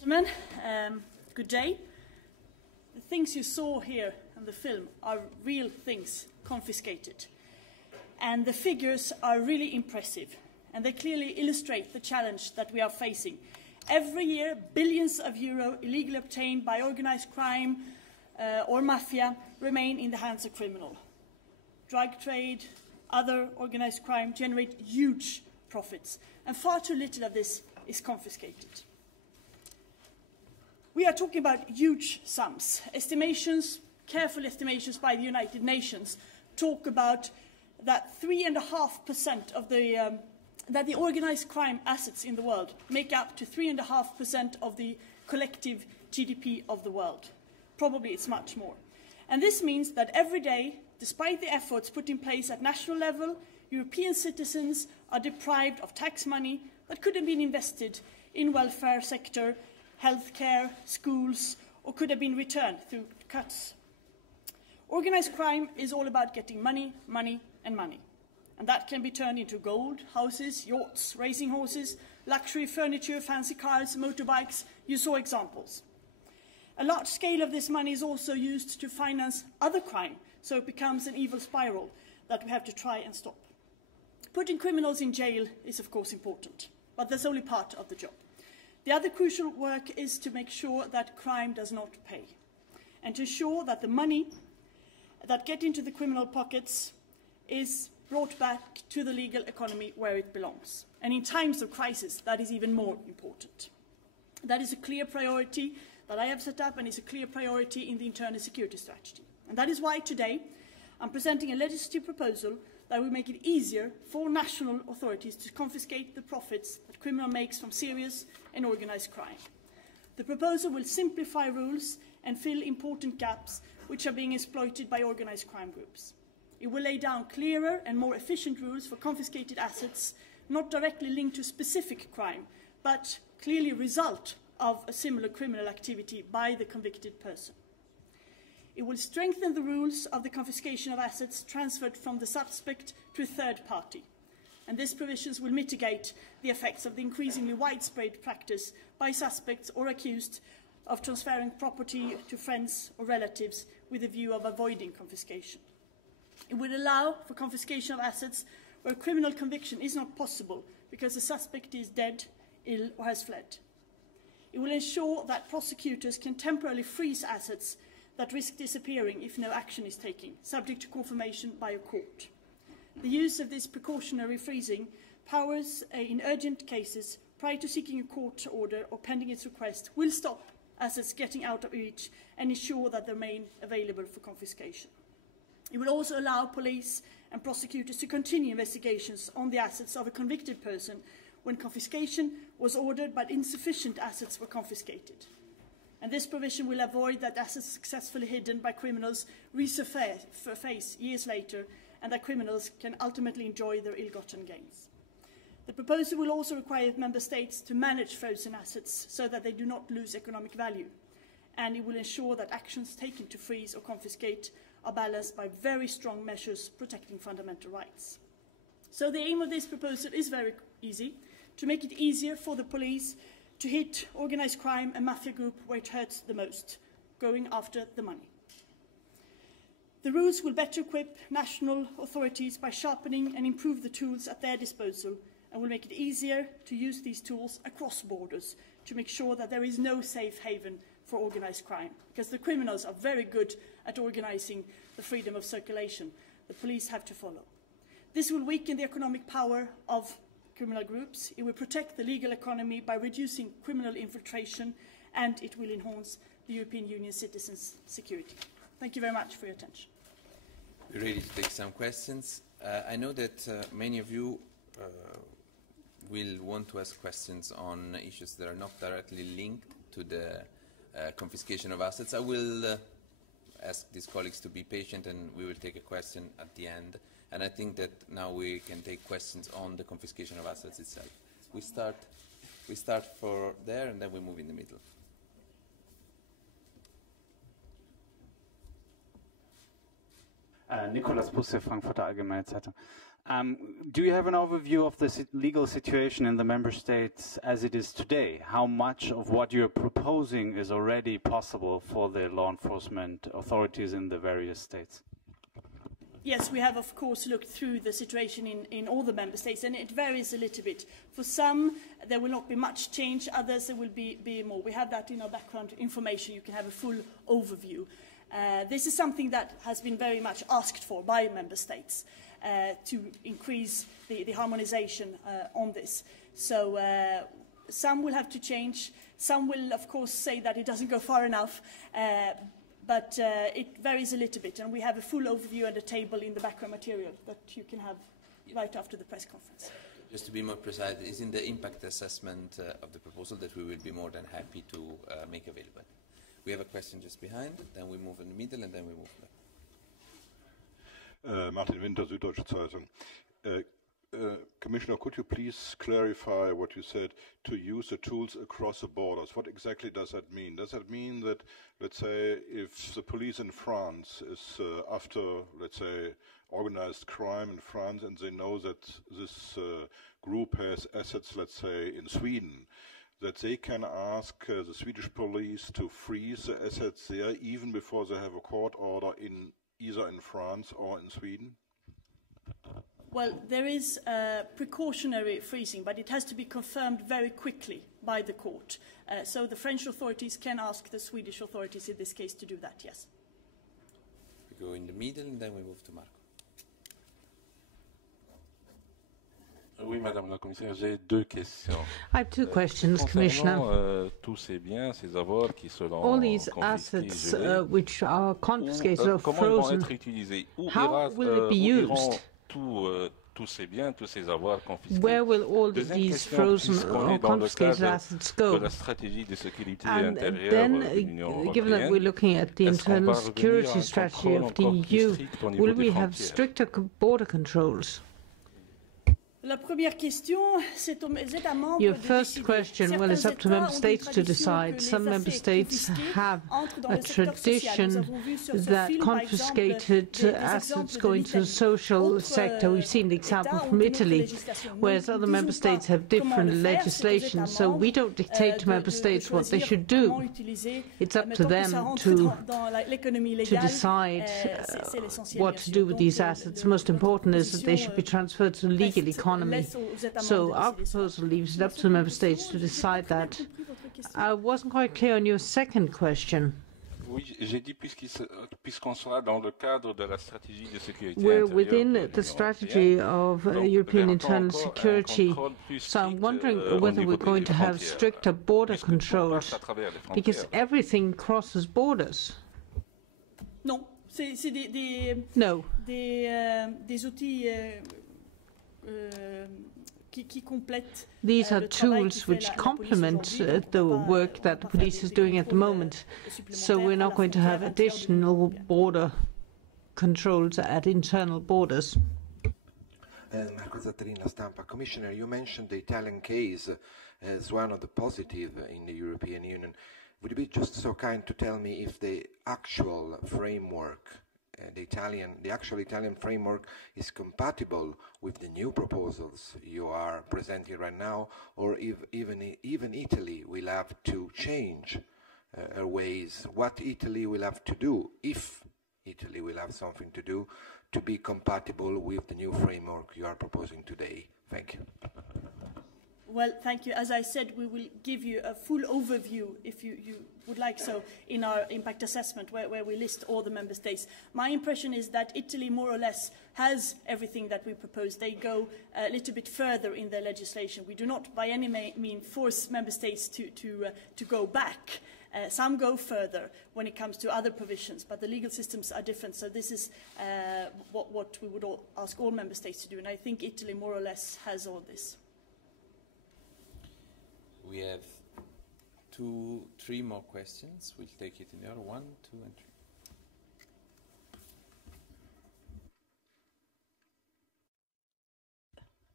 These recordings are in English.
Gentlemen, good day. The things you saw here in the film are real things confiscated. And the figures are really impressive. And they clearly illustrate the challenge that we are facing. Every year, billions of euro illegally obtained by organized crime or mafia remain in the hands of criminals. Drug trade, other organized crime generate huge profits. And far too little of this is confiscated. We are talking about huge sums. Estimations, careful estimations by the United Nations, talk about that 3.5% of that the organized crime assets in the world make up to 3.5% of the collective GDP of the world. Probably it's much more. And this means that every day, despite the efforts put in place at national level, European citizens are deprived of tax money that could have been invested in welfare sector, healthcare, schools, or could have been returned through cuts. Organized crime is all about getting money, money, and money. And that can be turned into gold, houses, yachts, racing horses, luxury furniture, fancy cars, motorbikes. You saw examples. A large scale of this money is also used to finance other crime, so it becomes an evil spiral that we have to try and stop. Putting criminals in jail is, of course, important, but that's only part of the job. The other crucial work is to make sure that crime does not pay, and to ensure that the money that gets into the criminal pockets is brought back to the legal economy where it belongs. And in times of crisis, that is even more important. That is a clear priority that I have set up, and is a clear priority in the internal security strategy. And that is why today I'm presenting a legislative proposal that will make it easier for national authorities to confiscate the profits that criminals make from serious and organized crime. The proposal will simplify rules and fill important gaps which are being exploited by organized crime groups. It will lay down clearer and more efficient rules for confiscated assets, not directly linked to specific crime, but clearly a result of a similar criminal activity by the convicted person. It will strengthen the rules of the confiscation of assets transferred from the suspect to a third party. And these provisions will mitigate the effects of the increasingly widespread practice by suspects or accused of transferring property to friends or relatives with a view of avoiding confiscation. It will allow for confiscation of assets where criminal conviction is not possible because the suspect is dead, ill, or has fled. It will ensure that prosecutors can temporarily freeze assets that risk disappearing if no action is taken, subject to confirmation by a court. The use of this precautionary freezing powers in urgent cases prior to seeking a court order or pending its request will stop assets getting out of reach and ensure that they remain available for confiscation. It will also allow police and prosecutors to continue investigations on the assets of a convicted person when confiscation was ordered but insufficient assets were confiscated. And this provision will avoid that assets successfully hidden by criminals resurface years later, and that criminals can ultimately enjoy their ill-gotten gains. The proposal will also require member states to manage frozen assets so that they do not lose economic value, and it will ensure that actions taken to freeze or confiscate are balanced by very strong measures protecting fundamental rights. So the aim of this proposal is very easy: to make it easier for the police to hit organized crime and mafia group where it hurts the most, going after the money. The rules will better equip national authorities by sharpening and improve the tools at their disposal, and will make it easier to use these tools across borders to make sure that there is no safe haven for organized crime, because the criminals are very good at organizing the freedom of circulation. The police have to follow. This will weaken the economic power of criminal groups. It will protect the legal economy by reducing criminal infiltration, and it will enhance the European Union citizens' security. Thank you very much for your attention. We're ready to take some questions. I know that many of you will want to ask questions on issues that are not directly linked to the confiscation of assets. I will ask these colleagues to be patient, and we will take a question at the end. And I think that now we can take questions on the confiscation of assets itself. We start for there, and then we move in the middle. Nikolas Busse, Frankfurter Allgemeine Zeitung. Do you have an overview of the legal situation in the member states as it is today? How much of what you're proposing is already possible for the law enforcement authorities in the various states? Yes, we have, of course, looked through the situation in all the member states, and it varies a little bit. For some, there will not be much change. Others, there will be more. We have that in our background information. You can have a full overview. This is something that has been very much asked for by member states to increase the harmonization on this. So some will have to change. Some will, of course, say that it doesn't go far enough. But it varies a little bit, and we have a full overview and a table in the background material that you can have right after the press conference. Just to be more precise, is in the impact assessment of the proposal that we will be more than happy to make available. We have a question just behind, then we move in the middle, and then we move back. Martin Winter, Süddeutsche Zeitung. Commissioner, could you please clarify what you said, to use the tools across the borders? What exactly does that mean? Does that mean that, let's say, if the police in France is after, let's say, organized crime in France, and they know that this group has assets, let's say, in Sweden, that they can ask the Swedish police to freeze the assets there even before they have a court order either in France or in Sweden? Well, there is precautionary freezing, but it has to be confirmed very quickly by the court. So the French authorities can ask the Swedish authorities in this case to do that, yes. We go in the middle, and then we move to Marco. Oui, Madame la Commissaire, j'ai deux questions. I have two questions, Commissioner. Tous ces biens, ces avoirs qui seront all these assets which are confiscated or frozen, how will it be used? Tous ces biens, tous ces avoirs confisqués. Where will all these frozen or confiscated assets go? And then, given that we're looking at the internal security strategy of the EU, will we have stricter border controls? Your first question, well, it's up to member states to decide. Some member states have a tradition that confiscated assets go into the social sector. We've seen the example from Italy, whereas other member states have different legislation. So we don't dictate to member states what they should do. It's up to them to decide what to do with these assets. Most important is that they should be transferred to the legal economy. So our proposal leaves it up to the member states to decide that. I wasn't quite clear on your second question. We're within the strategy of European internal security, so I'm wondering whether we're going to have stricter border controls, because everything crosses borders. No. No. Des outils These are tools which complement the work that the police is doing at the moment. So we're not going to have additional border controls at internal borders. Marco Zatterin, La Stampa. Commissioner, you mentioned the Italian case as one of the positive in the European Union. Would you be just so kind to tell me if the actual framework the actual Italian framework is compatible with the new proposals you are presenting right now, or if even Italy will have to change her ways, what Italy will have to do, if Italy will have something to do, to be compatible with the new framework you are proposing today. Thank you. Well, thank you. As I said, we will give you a full overview, if you would like so, in our impact assessment, where we list all the member states. My impression is that Italy, more or less, has everything that we propose. They go a little bit further in their legislation. We do not, by any means, force member states to go back. Some go further when it comes to other provisions, but the legal systems are different. So this is what we would ask all member states to do, and I think Italy, more or less, has all this. We have 3 more questions. We'll take it in the order 1, 2, and 3.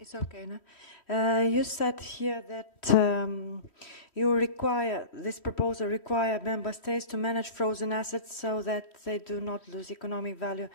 It's okay, no? You said here that this proposal requires member states to manage frozen assets so that they do not lose economic value.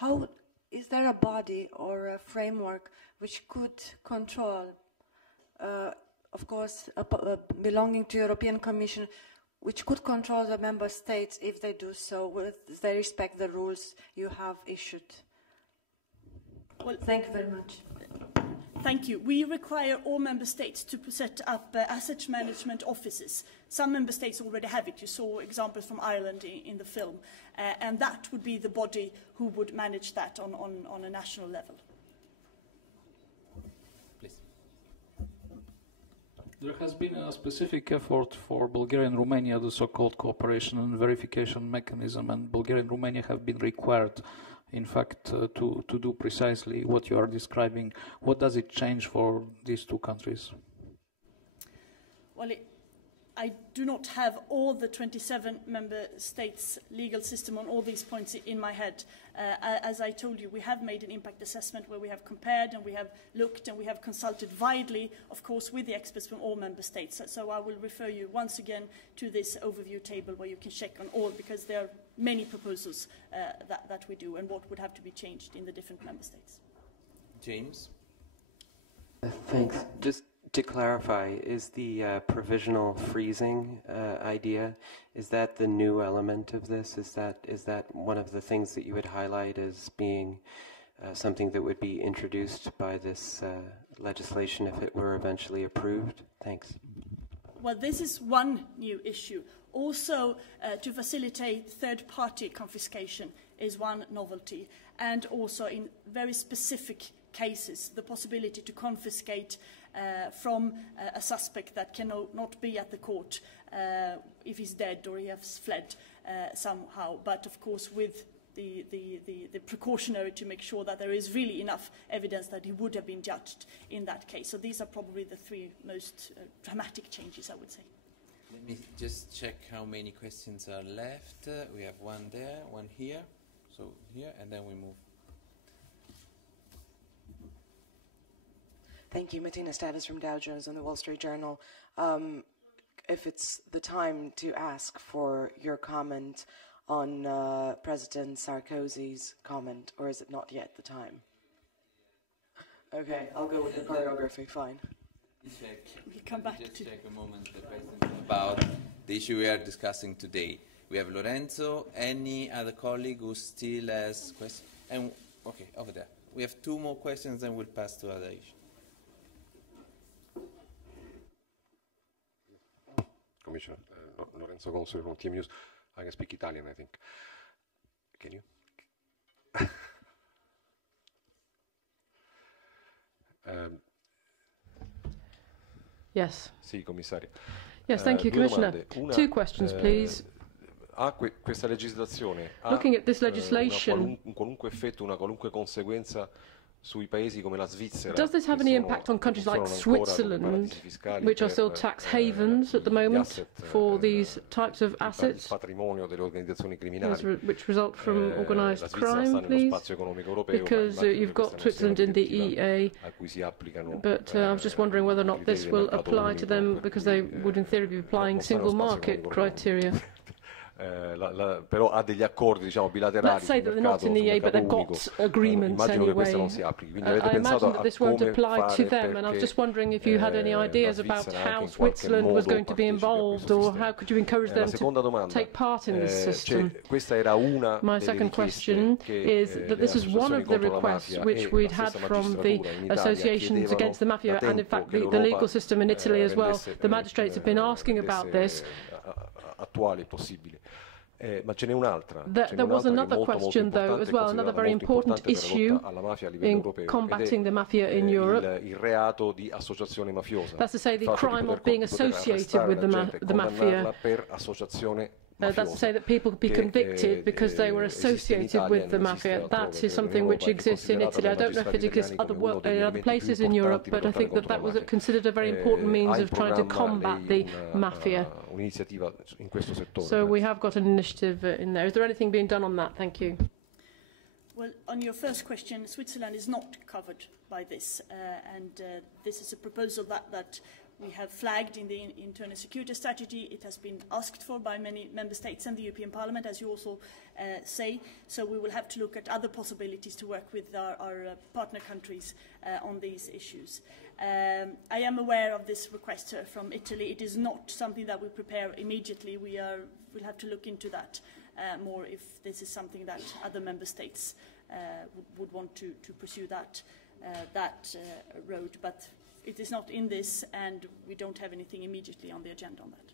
How is there a body or a framework which could control, of course, belonging to European Commission, which could control the member states if they do so, if they respect the rules you have issued? Well, thank you very much. Thank you. We require all member states to set up asset management offices. Some member states already have it. You saw examples from Ireland in the film. And that would be the body who would manage that on a national level. Please. There has been a specific effort for Bulgaria and Romania, the so-called cooperation and verification mechanism, and Bulgaria and Romania have been required, in fact, to do precisely what you are describing. What does it change for these two countries? Well, I do not have all the 27 member states' legal system on all these points in my head. As I told you, we have made an impact assessment where we have compared and we have looked and we have consulted widely, of course, with the experts from all member states. So I will refer you once again to this overview table where you can check on all, because there are many proposals that we do and what would have to be changed in the different member states. James? Thanks. Just to clarify, is the provisional freezing idea, is that the new element of this? Is that one of the things that you would highlight as being something that would be introduced by this legislation if it were eventually approved? Thanks. Well, this is one new issue. Also, to facilitate third-party confiscation is one novelty, and also in very specific cases, the possibility to confiscate from a suspect that cannot be at the court if he's dead or he has fled somehow, but of course with the precautionary to make sure that there is really enough evidence that he would have been judged in that case. So these are probably the three most dramatic changes, I would say. Let me just check how many questions are left. We have one there, one here, so here, and then we move. Thank you. Martina Stavis from Dow Jones and the Wall Street Journal. If it's the time to ask for your comment on President Sarkozy's comment, or is it not yet the time? Okay, I'll go with the choreography, fine. We'll come back just check a moment the question about the issue we are discussing today. We have Lorenzo. Any other colleague who still has questions? And okay, over there. We have two more questions, then we'll pass to other issues. Commissioner Lorenzo Gonzo from TM News. I can speak Italian, I think. Can you? Yes. Sì, commissario. Yes, thank you, Commissioner. Two questions, please. Questa legislazione Looking at this legislation, un qualunque effetto, una qualunque conseguenza sui paesi come la Svizzera? Does this have any impact on countries like Switzerland, which are still tax havens at the moment for these types of assets, which result from organised crime, please? Because you've got Switzerland in the EA, but I was just wondering whether or not this will apply to them, because they would in theory be applying single market criteria. Però ha degli accordi, diciamo, bilaterali. Let's say that they're not in the EA, but they've got agreements anyway. I imagine that this won't apply to them, and I was just wondering if you had any ideas about how Switzerland was going to be involved, or how could you encourage them to take part in this system? My second question is that this is one of the requests which we'd had from the associations against the mafia, and in fact the legal system in Italy as well. The magistrates have been asking about this. There was another question, though, as well, another very important issue in combating the mafia in Europe. That's to say, the crime of being associated with the mafia. That's to say that people could be convicted because they were associated with the mafia. That is something which exists in Italy. I don't know if it exists in other places in Europe, but I think that that was considered a very important means of trying to combat the mafia. So we have got an initiative in there. Is there anything being done on that? Thank you. Well, on your first question, Switzerland is not covered by this, and this is a proposal that we have flagged in the internal security strategy. It has been asked for by many member states and the European Parliament, as you also say. So we will have to look at other possibilities to work with our partner countries on these issues. I am aware of this request from Italy. It is not something that we prepare immediately. We'll have to look into that more if this is something that other member states would want to pursue that road. But it is not in this, and we don't have anything immediately on the agenda on that.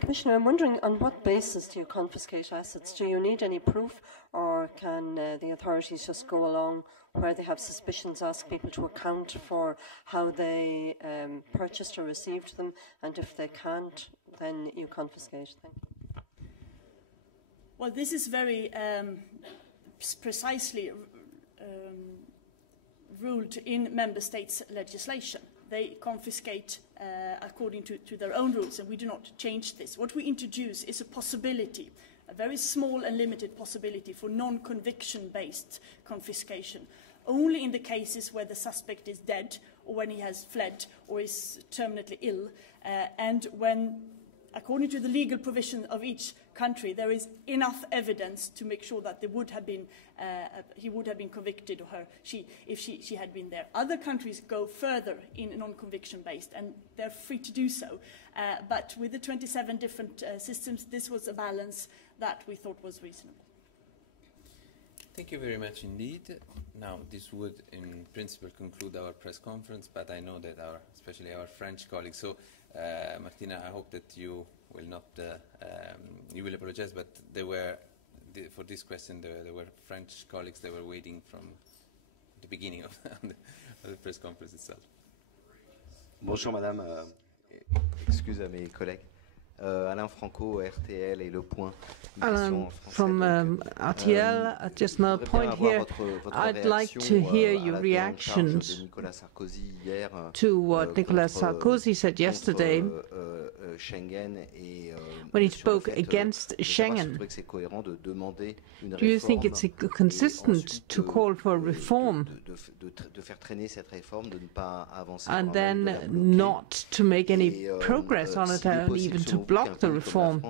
Commissioner, I'm wondering, on what basis do you confiscate assets? Do you need any proof, or can the authorities just go along where they have suspicions, ask people to account for how they purchased or received them, and if they can't, then you confiscate? Thank you. Well, this is very precisely ruled in member states' legislation. They confiscate according to their own rules, and we do not change this. What we introduce is a possibility, a very small and limited possibility for non-conviction-based confiscation, only in the cases where the suspect is dead or when he has fled or is terminally ill, and when, according to the legal provision of each country, there is enough evidence to make sure that there would have been, he would have been convicted, or if she had been there. Other countries go further in non-conviction based, and they're free to do so. But with the 27 different systems, this was a balance that we thought was reasonable. Thank you very much indeed. Now, this would, in principle, conclude our press conference, but I know that especially our French colleagues. So, Martina, I hope that you will not, you will apologize, but for this question, there were French colleagues that were waiting from the beginning of the press conference itself. Bonjour, Madame. Excuse à mes collègues. Alain Franco, RTL et Le Point. Alan from RTL, just another point here. I'd like to hear your reactions to what Nicolas Sarkozy said yesterday when he spoke against Schengen. Do you think it's consistent to call for reform and then not to make any progress on it and even to block the reform?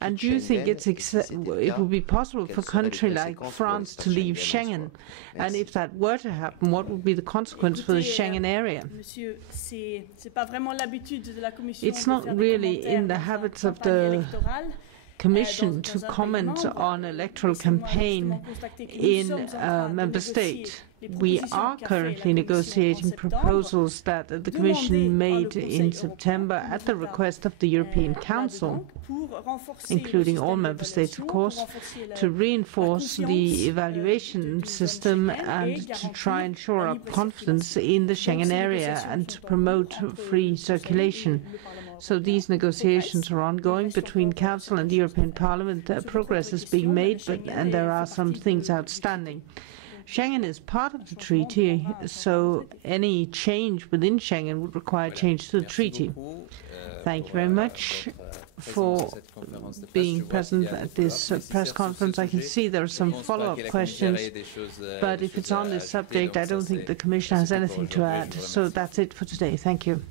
And do you think it would be possible for a country like France to leave Schengen? And if that were to happen, what would be the consequence for the Schengen area? It's not really in the habits of the Commission to comment on electoral campaign in a member state. We are currently negotiating proposals that the Commission made in September at the request of the European Council, including all member states, of course, to reinforce the evaluation system and to try and shore up confidence in the Schengen area and to promote free circulation. So these negotiations are ongoing between Council and the European Parliament. Progress is being made, and there are some things outstanding. Schengen is part of the treaty, so any change within Schengen would require change to the treaty. Thank you very much for being present at this press conference. I can see there are some follow-up questions, but if it's on this subject, I don't think the Commission has anything to add. So that's it for today. Thank you.